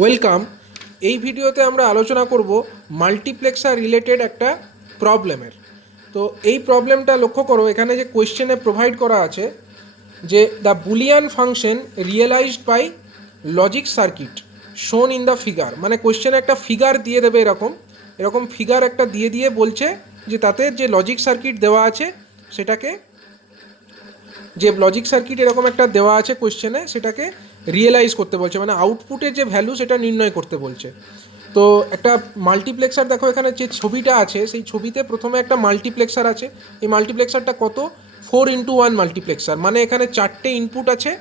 Welcome. এই ভিডিওতে আমরা আলোচনা করব মাল্টিপ্লেক্সার রিলেটেড একটা প্রবলেমের। তো এই প্রবলেমটা লক্ষ্য করো, এখানে যে কোয়েশ্চেনে প্রোভাইড করা আছে যে the Boolean function realized by logic circuit shown in the figure, মানে কোয়েশ্চেনে একটা ফিগার দিয়ে দেবে, এরকম ফিগার একটা দিয়ে বলছে যে তাতে যে লজিক সার্কিট দেওয়া আছে সেটাকে, যে লজিক সার্কিট এরকম একটা দেওয়া আছে কোয়েশ্চেনে, সেটাকে রিয়েলাইজ করতে বলছে, মানে আউটপুটের যে ভ্যালু সেটা নির্ণয় করতে বলছে। তো একটা মাল্টিপ্লেক্সার দেখো, এখানে যে ছবিটা আছে সেই ছবিতে প্রথমে একটা মাল্টিপ্লেক্সার আছে। এই মাল্টিপ্লেক্সারটা কত? 4:1 মাল্টিপ্লেক্সার, মানে এখানে 4টে ইনপুট আছে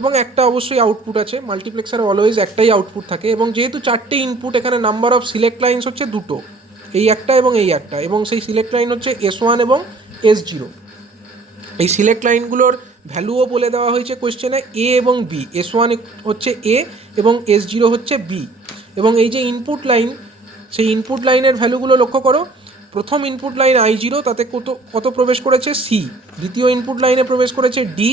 এবং একটা অবশ্যই আউটপুট আছে। মাল্টিপ্লেক্সারে অলওয়েজ একটাই আউটপুট থাকে, এবং যেহেতু 4টে ইনপুট, এখানে নাম্বার অফ সিলেক্ট লাইন্স হচ্ছে দুটো, এই একটা এবং এই একটা, এবং সেই সিলেক্ট লাইন হচ্ছে S1 এবং S0। এই সিলেক্ট লাইনগুলোর ভ্যালুও বলে দেওয়া হয়েছে কোয়েশ্চেনে, এ এবং বি। S1 হচ্ছে এ এবং S0 হচ্ছে বি। এবং এই যে ইনপুট লাইন, সেই ইনপুট লাইনের ভ্যালুগুলো লক্ষ্য করো। প্রথম ইনপুট লাইন I0, তাতে কত প্রবেশ করেছে? সি। দ্বিতীয় ইনপুট লাইনে প্রবেশ করেছে ডি।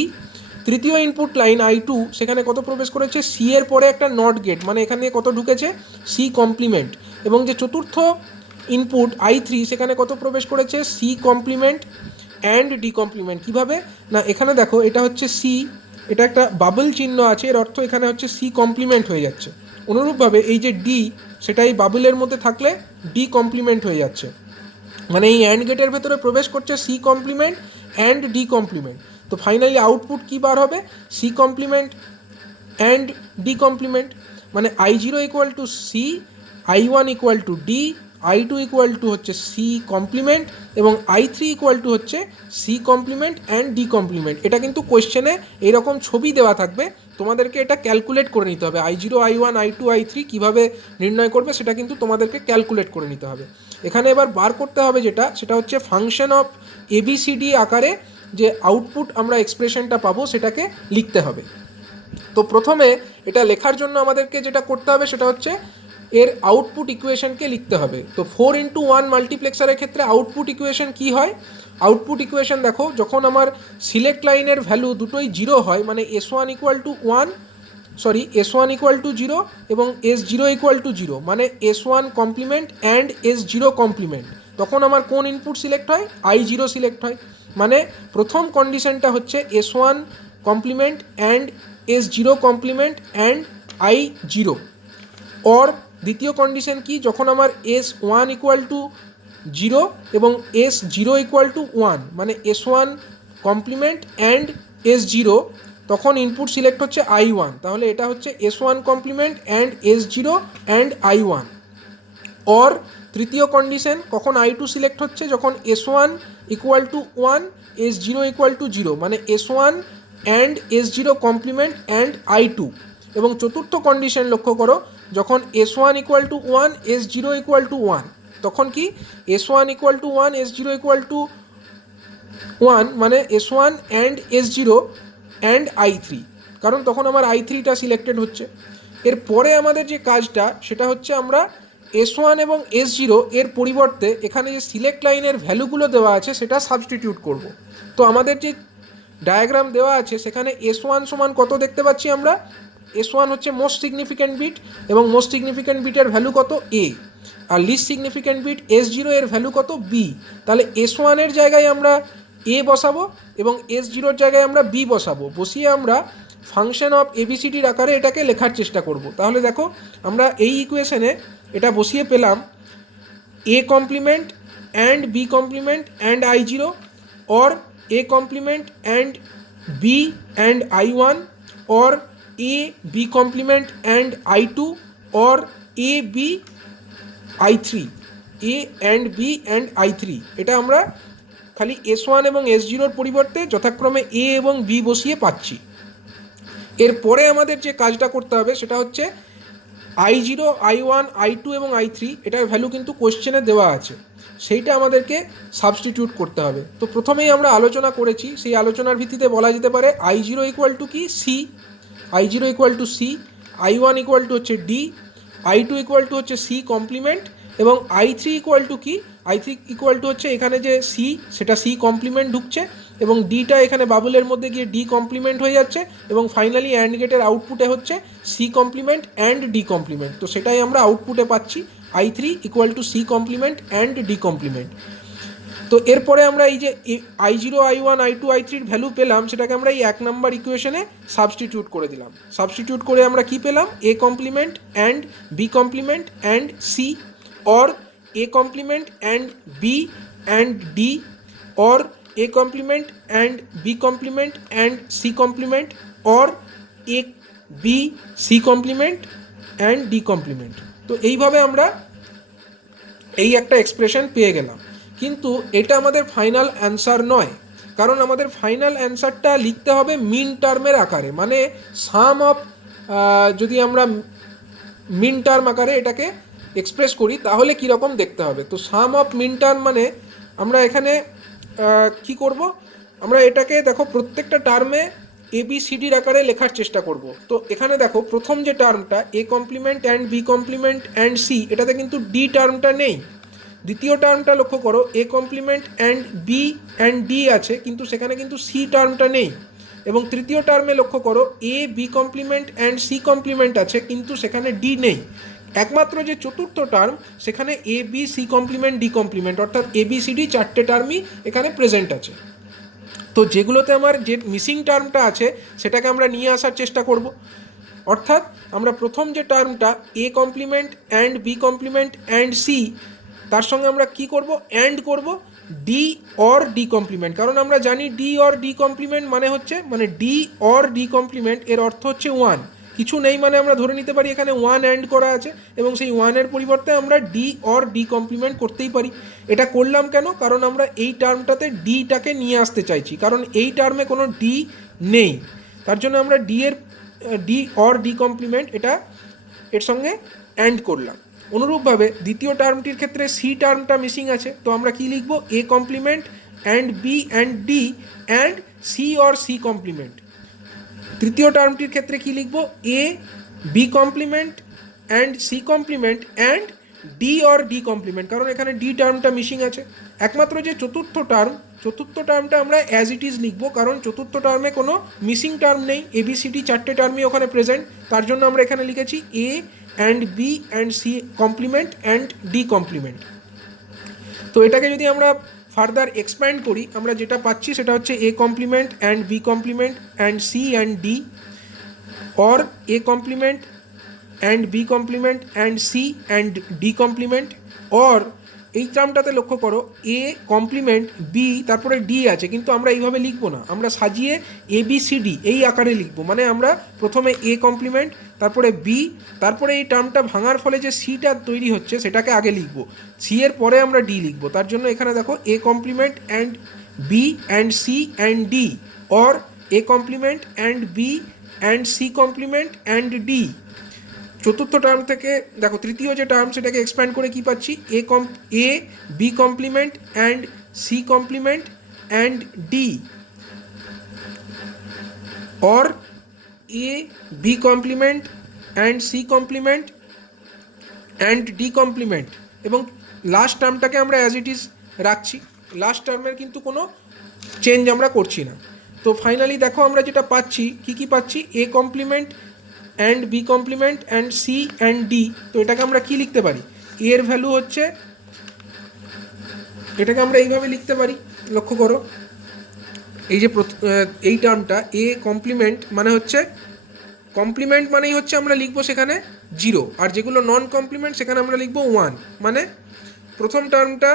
তৃতীয় ইনপুট লাইন I2, সেখানে কত প্রবেশ করেছে? সি এর পরে একটা নট গেট, মানে এখানে কত ঢুকেছে? C complement. এবং যে চতুর্থ ইনপুট I3, সেখানে কত প্রবেশ করেছে? C complement and D complement. কীভাবে না, এখানে দেখো, এটা হচ্ছে সি, এটা একটা বাবল চিহ্ন আছে, এর অর্থ এখানে হচ্ছে সি কমপ্লিমেন্ট হয়ে যাচ্ছে। অনুরূপভাবে এই যে ডি, সেটা এই বাবলের মধ্যে থাকলে ডি কমপ্লিমেন্ট হয়ে যাচ্ছে, মানে এই অ্যান্ড গেটের ভেতরে প্রবেশ করছে C complement and D complement. তো ফাইনালি আউটপুট কী বার হবে? C complement and D complement. মানে I0 equal to C, I1 equal to D, I2 equal to হচ্ছে সি কমপ্লিমেন্ট, এবং I3 ইকুয়াল টু হচ্ছে C complement and D complement. এটা কিন্তু কোয়েশ্চেনে এইরকম ছবি দেওয়া থাকবে, তোমাদেরকে এটা ক্যালকুলেট করে নিতে হবে। I0, I1, I2, I3 কীভাবে নির্ণয় করবে সেটা কিন্তু তোমাদেরকে ক্যালকুলেট করে নিতে হবে। এখানে এবার বার করতে হবে সেটা হচ্ছে ফাংশন অফ ABCD আকারে যে আউটপুট আমরা এক্সপ্রেশনটা পাবো সেটাকে লিখতে হবে। তো প্রথমে এটা লেখার জন্য আমাদেরকে যেটা করতে হবে সেটা হচ্ছে এর আউটপুট ইকুয়েশনকে লিখতে হবে। তো 4:1 মাল্টিপ্লেক্সারের ক্ষেত্রে আউটপুট ইকুয়েশন কি হয়? আউটপুট ইকুয়েশন দেখো, যখন আমার সিলেক্ট লাইনের ভ্যালু দুটোই 0 হয়, মানে S1 ইকুয়াল টু 0 এবং S0 ইকুয়াল টু 0, মানে S1 complement and S0 complement, তখন আমার কোন ইনপুট সিলেক্ট হয়? I0 সিলেক্ট হয়। মানে প্রথম কন্ডিশনটা হচ্ছে S1 complement and S0 complement and I0। Or দ্বিতীয় কন্ডিশন কি? যখন আমার S1 ইকুয়াল টু 0 এবং S0 ইকুয়াল টু 1, মানে S1 কমপ্লিমেন্ট অ্যান্ড S0, তখন ইনপুট সিলেক্ট হচ্ছে I1। তাহলে এটা হচ্ছে S1 complement and S0 and I1। Or তৃতীয় কন্ডিশন, কখন I2 সিলেক্ট হচ্ছে? যখন S1 equal to 1, S0 equal to 0, মানে S1 and S0 complement and I2। এবং চতুর্থ কন্ডিশন লক্ষ্য করো, যখন S1 equal to 1, S0 equal to 1, তখন কি? S1 equal to 1, S0 equal to 1, মানে S1 and S0 and I3, কারণ তখন আমার I3টা সিলেক্টেড হচ্ছে। এরপরে আমাদের যে কাজটা সেটা হচ্ছে আমরা S1 এবং S0 এর পরিবর্তে এখানে যে সিলেক্ট লাইনের ভ্যালুগুলো দেওয়া আছে সেটা সাবস্টিটিউট করব। তো আমাদের যে ডায়াগ্রাম দেওয়া আছে সেখানে S1 সমান কত দেখতে পাচ্ছি আমরা? S1 হচ্ছে মোস্ট সিগনিফিক্যান্ট বিট, এবং মোস্ট সিগনিফিক্যান্ট বিটের ভ্যালু কত? A। আর লিস্ট সিগনিফিক্যান্ট বিট S0 এর ভ্যালু কত? B। তাহলে S1 এর জায়গায় আমরা A বসাবো এবং S0 এর জায়গায় আমরা B বসাবো। বসিয়ে আমরা ফাংশন অফ ABCDর আকারে এটাকে লেখার চেষ্টা করব। তাহলে দেখো, আমরা এই ইকুয়েশনে এটা বসিয়ে পেলাম A complement and B complement and I0, or A complement and B and I1, or A B complement and I2, or A B I3, A and B and I3। এটা আমরা খালি S1 এবং S0 পরিবর্তে যথাক্রমে A এবং B বসিয়ে পাচ্ছি। এরপরে আমাদের যে কাজটা করতে হবে সেটা হচ্ছে I0, I1, I2 এবং I3, এটার ভ্যালু কিন্তু কোশ্চেনে দেওয়া আছে, সেইটা আমাদেরকে সাবস্টিটিউট করতে হবে। তো প্রথমেই আমরা আলোচনা করেছি, সেই আলোচনার ভিত্তিতে বলা যেতে পারে I0 ইকুয়াল টু কি? C. I0 equal to C, I1 equal to হচ্ছে ডি, I2 ইকুয়াল টু হচ্ছে সি কমপ্লিমেন্ট, এবং I3 ইকুয়াল টু কি? I3 ইকুয়াল টু হচ্ছে এখানে যে সি, সেটা সি কমপ্লিমেন্ট ঢুকছে, এবং ডিটা এখানে বাবুলের মধ্যে গিয়ে ডি কমপ্লিমেন্ট হয়ে যাচ্ছে এবং ফাইনালি অ্যান্ড গেটের আউটপুটে হচ্ছে C complement and D complement. তো সেটাই আমরা আউটপুটে পাচ্ছি I3 equal to C complement and D complement. তো এরপরে আমরা এই যে I0 I1 I2 I3 value পেলাম সেটাকে আমরা এই 1 নম্বর ইকুয়েশনে সাবস্টিটিউট করে দিলাম। সাবস্টিটিউট করে আমরা কি পেলাম, A complement and B complement and C, or A complement and B and D, or A complement and B complement and C complement, or A B C complement and D complement. তো এইভাবে আমরা এই একটা expression পেয়ে গেলাম। কিন্তু এটা আমাদের ফাইনাল অ্যান্সার নয়, কারণ আমাদের ফাইনাল অ্যান্সারটা লিখতে হবে মিন টার্মের আকারে, মানে সাম অফ, যদি আমরা মিন টার্ম আকারে এটাকে এক্সপ্রেস করি তাহলে কীরকম দেখতে হবে। তো সাম অফ মিন টার্ম মানে আমরা এখানে কি করব, আমরা এটাকে দেখো প্রত্যেকটা টার্মে ABCDর আকারে লেখার চেষ্টা করব। তো এখানে দেখো প্রথম যে টার্মটা A complement and B complement and C, এটাতে কিন্তু ডি টার্মটা নেই। দ্বিতীয় টার্মটা লক্ষ্য করো, A complement and B and D আছে, কিন্তু সেখানে কিন্তু সি টার্মটা নেই। এবং তৃতীয় টার্মে লক্ষ্য করো, A B complement and C complement আছে, কিন্তু সেখানে ডি নেই। একমাত্র যে চতুর্থ টার্ম সেখানে A B C complement D complement, অর্থাৎ ABCD চারটে টার্মই এখানে প্রেজেন্ট আছে। তো যেগুলোতে আমার যে মিসিং টার্মটা আছে সেটাকে আমরা নিয়ে আসার চেষ্টা করব। অর্থাৎ আমরা প্রথম যে টার্মটা A complement and B complement and C, তার সঙ্গে আমরা কি করব, অ্যান্ড করব ডি অর ডি কমপ্লিমেন্ট। কারণ আমরা জানি ডি অর ডি কমপ্লিমেন্ট মানে হচ্ছে, মানে ডি অর ডি কমপ্লিমেন্ট এর অর্থ হচ্ছে ওয়ান। কিছু নেই মানে আমরা ধরে নিতে পারি এখানে ওয়ান অ্যান্ড করা আছে, এবং সেই ওয়ানের পরিবর্তে আমরা ডি অর ডি কমপ্লিমেন্ট করতেই পারি। এটা করলাম কেন, কারণ আমরা এই টার্মটাতে ডিটাকে নিয়ে আসতে চাইছি, কারণ এই টার্মে কোনো ডি নেই। তার জন্য আমরা ডি অর ডি কমপ্লিমেন্ট এটা এর সঙ্গে অ্যান্ড করলাম। অনুরূপভাবে দ্বিতীয় টার্মটির ক্ষেত্রে সি টার্মটা মিসিং আছে, তো আমরা কি লিখব, A complement and B and D and C or C complement. তৃতীয় টার্মটির ক্ষেত্রে কি লিখব, A B complement and C complement and D or D complement, কারণ এখানে ডি টার্মটা মিসিং আছে। একমাত্র যে চতুর্থ টার্মটা আমরা অ্যাজ ইট ইজ লিখবো, কারণ চতুর্থ টার্মে কোনো মিসিং টার্ম নেই, ABCD চারটে টার্মই ওখানে প্রেজেন্ট। তার জন্য আমরা এখানে লিখেছি A and B and C complement and D complement. তো এটাকে যদি আমরা ফার্দার এক্সপ্যান্ড করি, আমরা যেটা পাচ্ছি সেটা হচ্ছে A complement and B complement and C and D, or A complement and B complement and C and D complement, or এই টার্মটাতে লক্ষ্য করো, এ কমপ্লিমেন্ট বি তারপরে ডি আছে, কিন্তু আমরা এইভাবে লিখবো না, আমরা সাজিয়ে ABCD এই আকারে লিখবো। মানে আমরা প্রথমে এ কমপ্লিমেন্ট, তারপরে বি, তারপরে এই টার্মটা ভাঙার ফলে যে সিটা তৈরি হচ্ছে সেটাকে আগে লিখবো, সি এর পরে আমরা ডি লিখবো। তার জন্য এখানে দেখো A complement and B and C and D, or A complement and B and C complement and D. চতুর্থ টার্ম থেকে দেখো তৃতীয় যে টার্ম সেটাকে এক্সপ্যান্ড করে কি পাচ্ছি, A B complement and C complement and D, or A B complement and C complement and D complement. এবং লাস্ট টার্মটাকে আমরা অ্যাজ ইট ইজ রাখছি, লাস্ট টার্মের কিন্তু কোনো চেঞ্জ আমরা করছি না। তো ফাইনালি দেখো আমরা যেটা পাচ্ছি, কি পাচ্ছি, A complement and B complement and C and D. তো এটাকে আমরা কি লিখতে পারি, এর ভ্যালু হচ্ছে, এটাকে আমরা এইভাবে লিখতে পারি, লক্ষ্য করো এই যে এই টার্মটা এ কমপ্লিমেন্ট মানে হচ্ছে, কমপ্লিমেন্ট মানেই হচ্ছে আমরা লিখবো সেখানে 0, আর যেগুলো নন কমপ্লিমেন্ট সেখানে আমরা লিখবো 1। মানে প্রথম টার্মটা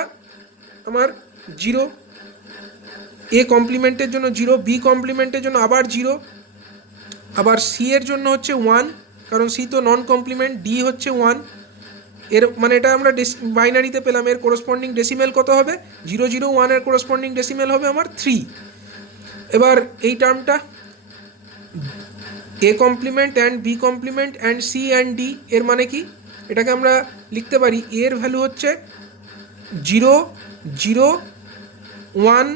আমার 0, এ কমপ্লিমেন্টের জন্য 0, বি কমপ্লিমেন্টের জন্য আবার 0, আবার সি এর জন্য হচ্ছে 1, কারণ সি তো নন কমপ্লিমেন্ট, ডি হচ্ছে 1। এর মানে এটা আমরা বাইনারিতে পেলাম, এর কোরসপন্ডিং ডেসিমেল কত হবে, 001 এর কোরসপন্ডিং ডেসিমেল হবে আমার 3। এবার এই টার্মটা A complement and B complement and C and D, এর মানে কি, এটাকে আমরা লিখতে পারি এর ভ্যালু হচ্ছে 001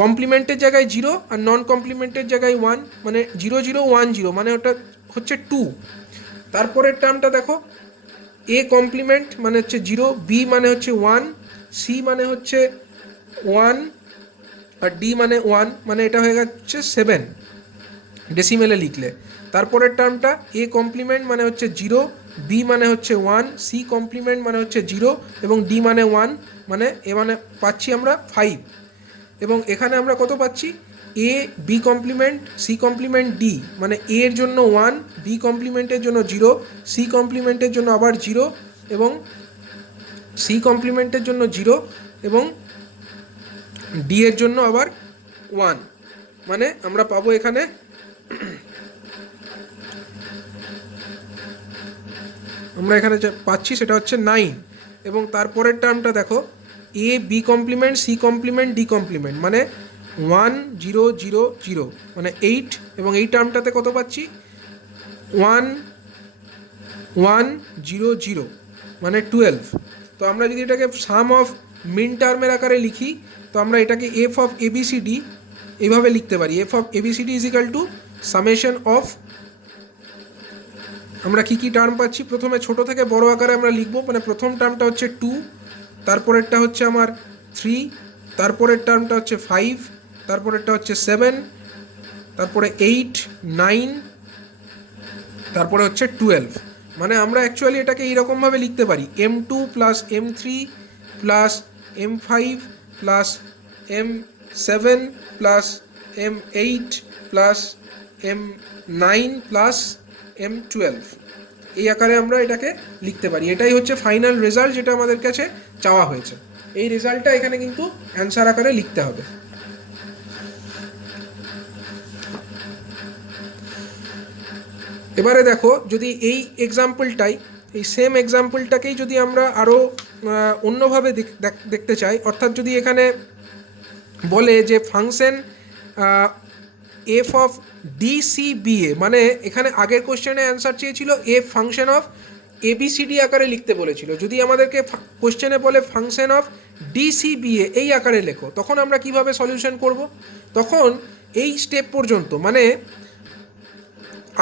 কমপ্লিমেন্টের জায়গায় 0 আর নন কমপ্লিমেন্টের জায়গায় 1, মানে 0010, মানে ওটা হচ্ছে 2। তারপরের টার্মটা দেখো, এ কমপ্লিমেন্ট মানে হচ্ছে 0, বি মানে হচ্ছে 1, সি মানে হচ্ছে 1, আর ডি মানে 1, মানে এটা হয়ে যাচ্ছে 7 ডেসিমেলে লিখলে। তারপরের টার্মটা এ কমপ্লিমেন্ট মানে হচ্ছে 0, বি মানে হচ্ছে 1, সি কমপ্লিমেন্ট মানে হচ্ছে 0 এবং ডি মানে 1, মানে এ মানে পাচ্ছি আমরা 5। এবং এখানে আমরা কত পাচ্ছি, A B complement C complement D, মানে এ এর জন্য 1, বি কমপ্লিমেন্টের জন্য 0, সি কমপ্লিমেন্টের জন্য আবার 0 এবং সি কমপ্লিমেন্টের জন্য 0 এবং ডি এর জন্য আবার 1, মানে আমরা পাবো এখানে আমরা এখানে যা পাচ্ছি সেটা হচ্ছে 9। এবং তারপরের টার্মটা দেখো, A B complement C complement D complement, মানে 1 0 0 0, মানে 8। এবং এই টার্মটাতে কত পাচ্ছি, 1 1 0 0, মানে 12। তো আমরা যদি এটাকে সাম অফ মিন টার্মের আকারে লিখি, তো আমরা এটাকে এফ অফ এবিসিডি এইভাবে লিখতে পারি, F of A B C D is equal to summation of, আমরা কী কী টার্ম পাচ্ছি, প্রথমে ছোট থেকে বড় আকারে আমরা লিখবো, মানে প্রথম টার্মটা হচ্ছে 2, তারপরেরটা হচ্ছে আমার 3, তারপরের টার্মটা হচ্ছে 5, তারপরেরটা হচ্ছে 7, তারপরে 8 9, তারপরে হচ্ছে 12। মানে আমরা অ্যাকচুয়ালি এটাকে এইরকমভাবে লিখতে পারি, M2 plus M3 plus M5 plus M7 plus M8 plus M9 plus M12, এই আকারে আমরা এটাকে লিখতে পারি। এটাই হচ্ছে ফাইনাল রেজাল্ট যেটা আমাদের কাছে চাওয়া হয়েছে। এই রেজাল্টটা এখানে কিন্তু অ্যান্সার আকারে লিখতে হবে। এবারে দেখো, যদি এই এক্সাম্পলটাই, এই সেম এক্সাম্পলটাকেই যদি আমরা আরও অন্যভাবে দেখতে চাই, অর্থাৎ যদি এখানে বলে যে ফাংশন এফ অফ ডিসিবিএ, মানে এখানে আগের কোশ্চেনে অ্যান্সার চেয়েছিল এফ ফাংশন অফ এবিসিডি আকারে লিখতে বলেছিল। যদি আমাদেরকে কোশ্চেনে বলে ফাংশন অফ ডিসিবিএ এই আকারে লেখো, তখন আমরা কিভাবে সলিউশন করব? তখন এই স্টেপ পর্যন্ত, মানে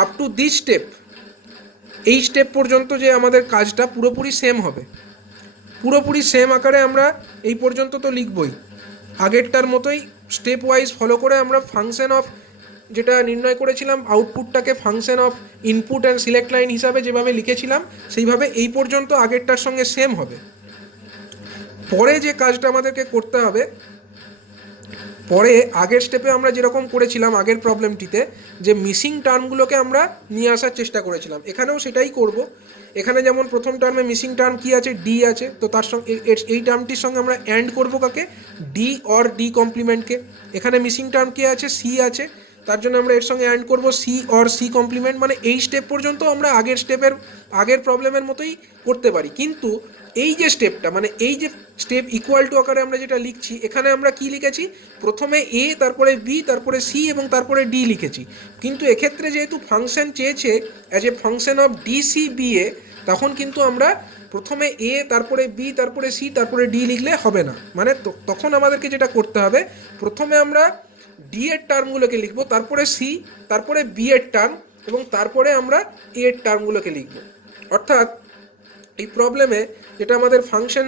আপ টু দিস স্টেপ, এই স্টেপ পর্যন্ত যে আমাদের কাজটা পুরোপুরি সেম হবে, পুরোপুরি সেম আকারে আমরা এই পর্যন্ত তো লিখবই, আগেরটার মতোই স্টেপ ওয়াইজ ফলো করে আমরা ফাংশন অফ যেটা নির্ণয় করেছিলাম, আউটপুটটাকে function of input and select line হিসাবে যেভাবে লিখেছিলাম সেইভাবে এই পর্যন্ত আগেরটার সঙ্গে সেম হবে। পরে যে কাজটা আমাদেরকে করতে হবে, পরে আগের স্টেপে আমরা যেরকম করেছিলাম আগের প্রবলেমটিতে, যে মিসিং টার্মগুলোকে আমরা নিয়ে আসার চেষ্টা করেছিলাম, এখানেও সেটাই করব। এখানে যেমন প্রথম টার্মে মিসিং টার্ম কী আছে, ডি আছে, তো তার সঙ্গে এই টার্মটির সঙ্গে আমরা অ্যান্ড করব কাকে, ডি অর ডি কমপ্লিমেন্টকে। এখানে মিসিং টার্ম কী আছে, সি আছে, তার জন্য আমরা এর সঙ্গে অ্যান্ড করব সি অর সি কমপ্লিমেন্ট। মানে এই স্টেপ পর্যন্ত আমরা আগের প্রবলেমের মতোই করতে পারি, কিন্তু এই যে স্টেপটা, মানে এই যে স্টেপ ইকুয়াল টু আকারে আমরা যেটা লিখছি, এখানে আমরা কি লিখেছি, প্রথমে এ, তারপরে বি, তারপরে সি এবং তারপরে ডি লিখেছি। কিন্তু এক্ষেত্রে যেহেতু ফাংশন চেয়েছে অ্যাজ এ ফাংশন অফ ডিসিবিএ, তখন কিন্তু আমরা প্রথমে এ, তারপরে বি, তারপরে সি, তারপরে ডি লিখলে হবে না। মানে তখন আমাদেরকে যেটা করতে হবে, প্রথমে আমরা ডি এর টার্মগুলোকে লিখবো, তারপরে সি, তারপরে বি এর টার্ম এবং তারপরে আমরা এ এর টার্মগুলোকে লিখব। অর্থাৎ এই প্রবলেমে যেটা আমাদের ফাংশন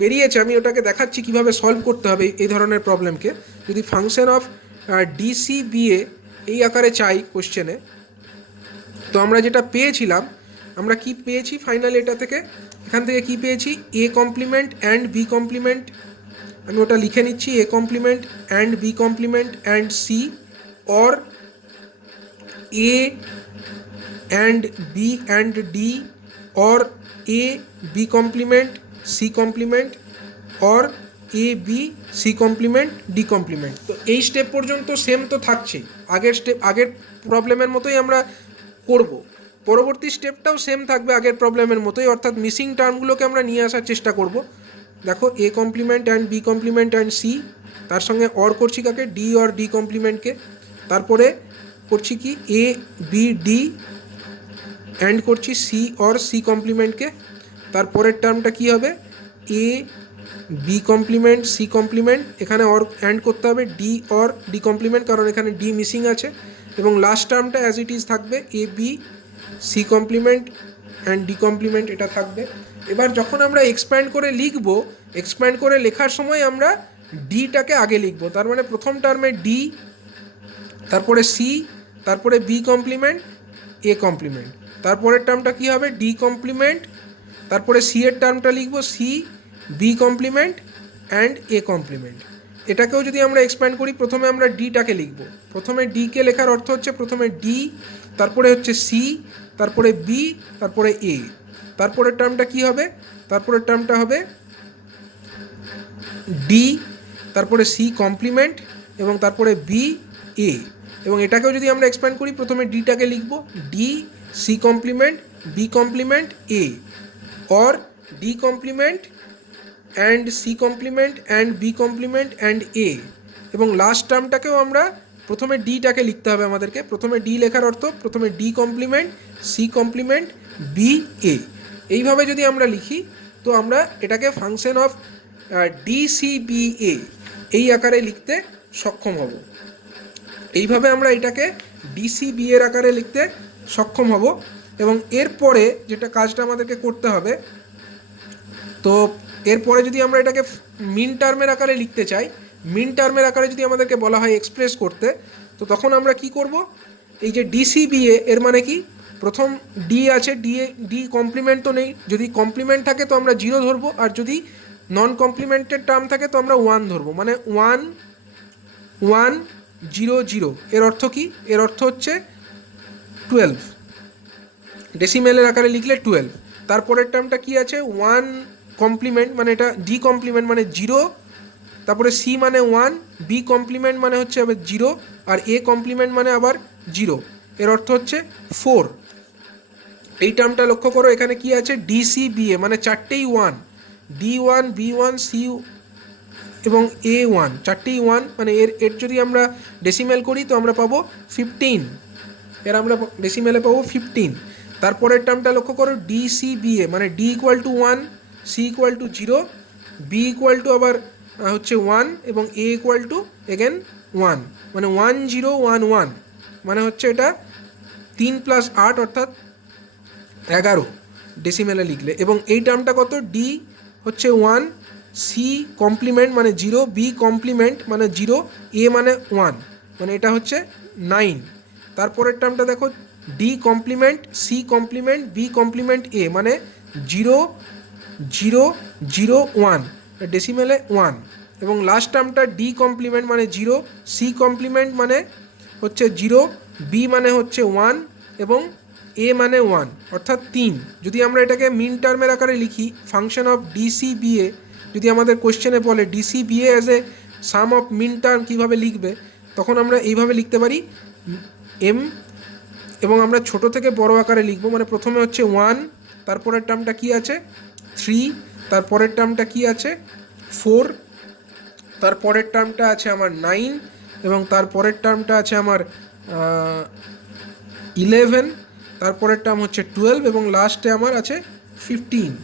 বেরিয়েছে, আমি ওটাকে দেখাচ্ছি কিভাবে সলভ করতে হবে এই ধরনের প্রবলেমকে। যদি ফাংশন অফ ডিসিবিএ এই আকারে চাই কোশ্চেনে, তো আমরা যেটা পেয়েছিলাম, আমরা কি পেয়েছি ফাইনালি এটা থেকে, এখান থেকে কি পেয়েছি, A complement and B complement, আমি ওটা লিখে নিচ্ছি, A complement and B complement and C, or A and B and D, or a b complement c complement or a b c complement d complement। তো এই step পর্যন্ত same তো থাকছেই, আগের প্রবলেমের মতোই আমরা করব। পরবর্তী স্টেপটাও সেম থাকবে আগের প্রবলেমের মতোই, অর্থাৎ মিসিং টার্মগুলোকে আমরা নিয়ে আসার চেষ্টা করব। দেখো, A complement and B complement and C, তার সঙ্গে অর করছি কাকে, ডি অর ডি কমপ্লিমেন্টকে, তারপরে করছি কি এ বি ডি অ্যান্ড করছি সি অর সি কমপ্লিমেন্টকে। তারপরের টার্মটা কি হবে, এ বি কমপ্লিমেন্ট সি কমপ্লিমেন্ট, এখানে অর অ্যান্ড করতে হবে ডি অর ডি কমপ্লিমেন্ট, কারণ এখানে ডি মিসিং আছে। এবং লাস্ট টার্মটা অ্যাজ ইট ইজ থাকবে, A B C complement and D complement, এটা থাকবে। এবার যখন আমরা এক্সপ্যান্ড করে লিখব, এক্সপ্যান্ড করে লেখার সময় আমরা ডিটাকে আগে লিখব। তার মানে প্রথম টার্মে ডি, তারপরে সি, তারপরে বি কমপ্লিমেন্ট, এ কমপ্লিমেন্ট। তারপরের টার্মটা কী হবে? ডি কমপ্লিমেন্ট, তারপরে সি এর টার্মটা লিখব C, B complement and A complement. এটাকেও যদি আমরা এক্সপ্যান্ড করি, প্রথমে আমরা ডিটাকে লিখব। প্রথমে ডিকে লেখার অর্থ হচ্ছে প্রথমে ডি, তারপরে হচ্ছে সি, তারপরে বি, তারপরে এ। তারপরের টার্মটা কী হবে? তারপরের টার্মটা হবে ডি, তারপরে সি কমপ্লিমেন্ট এবং তারপরে বি, এ। এবং এটাকেও যদি আমরা এক্সপ্যান্ড করি, প্রথমে ডিটাকে লিখব D, C complement, B complement, A, or D complement and C complement and B complement and A. এবং লাস্ট টার্মটাকেও আমরা প্রথমে ডিটাকে লিখতে হবে আমাদেরকে। প্রথমে ডি লেখার অর্থ প্রথমে D complement, C complement, B, A. এইভাবে যদি আমরা লিখি তো আমরা এটাকে ফাংশন অফ ডিসিবিএ এই আকারে লিখতে সক্ষম হব। এইভাবে আমরা এটাকে ডিসিবি এর আকারে লিখতে সক্ষম হব। এবং এরপরে যেটা কাজটা আমাদেরকে করতে হবে, তো এরপরে যদি আমরা এটাকে মিন টার্মের আকারে লিখতে চাই, মিন টার্মের আকারে যদি আমাদেরকে বলা হয় এক্সপ্রেস করতে, তো তখন আমরা কি করব? এই যে ডিসিবিএ এর মানে কি, প্রথম ডি আছে, ডি কমপ্লিমেন্ট তো নেই, যদি কমপ্লিমেন্ট থাকে তো আমরা 0 ধরবো, আর যদি নন কমপ্লিমেন্টেড টার্ম থাকে তো আমরা 1 ধরবো। মানে 1 1 0 0। এর অর্থ কি? এর অর্থ হচ্ছে 12, ডেসিমেলের আকারে লিখলে 12। তারপরের টার্মটা কি আছে? 1 কমপ্লিমেন্ট, মানে এটা ডি কমপ্লিমেন্ট মানে 0, তারপরে সি মানে 1, বি কমপ্লিমেন্ট মানে হচ্ছে আবার 0, আর এ কমপ্লিমেন্ট মানে আবার 0। এর অর্থ হচ্ছে 4। এই টার্মটা লক্ষ্য করো, এখানে কি আছে? ডিসিবিএ মানে চারটেই 1, D1, B1, সি এবং A1, চারটেই 1। মানে এর যদি আমরা ডেসিমেল করি তো আমরা পাবো 15। এর আমরা ডেসিমেলে পাবো 15। তারপরের টার্মটা লক্ষ্য করো, ডিসিবিএ মানে D equal to 1, C equal to 0, B equal to আবার হচ্ছে 1 এবং এ ইকুয়াল টু এগেন 1। মানে 1 0 1 1, মানে হচ্ছে এটা 3 + 8 অর্থাৎ 11 ডেসিমেলে লিখলে। এবং এই টার্মটা কত? ডি হচ্ছে 1, সি কমপ্লিমেন্ট মানে 0, বি কমপ্লিমেন্ট মানে 0, এ মানে 1, মানে এটা হচ্ছে 9। তারপরের টার্মটা দেখো, D complement, C complement, B complement, A মানে 0 0 0 1, ডেসিমেলে 1। এবং লাস্ট টার্মটা ডি কমপ্লিমেন্ট মানে 0, সি কমপ্লিমেন্ট মানে হচ্ছে 0, বি মানে হচ্ছে 1 এবং এ মানে 1 অর্থাৎ 3। যদি আমরা এটাকে মিন টার্মের আকারে লিখি, ফাংশন অফ ডিসিবিএ, যদি আমাদের কোশ্চেনে বলে DCBA as a sum of min term কীভাবে লিখবে, তখন আমরা এইভাবে লিখতে পারি এম, এবং আমরা ছোট থেকে বড় আকারে লিখব। মানে প্রথমে হচ্ছে 1, তারপরের টার্মটা কি আছে? 3, তারপরের টার্মটা কি আছে? 4, তারপরের টার্মটা আছে আমার 9, এবং তারপরের টার্মটা আছে আমার 11, তারপরের টার্ম হচ্ছে 12 এবং লাস্টে আমার আছে 15।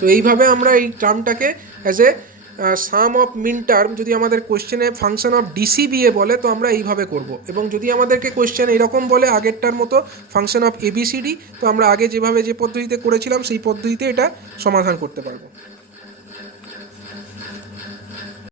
তো এইভাবে আমরা এই টার্মটাকে as a sum of min term, যদি আমাদের কোশ্চেনে ফাংশন অফ ডিসিবিএ বলে তো আমরা এইভাবে করব। এবং যদি আমাদেরকে কোশ্চেন এরকম বলে আগেরটার মতো ফাংশন অফ এবিসিডি, তো আমরা আগে যেভাবে যে পদ্ধতিতে করেছিলাম সেই পদ্ধতিতে এটা সমাধান করতে পারবো।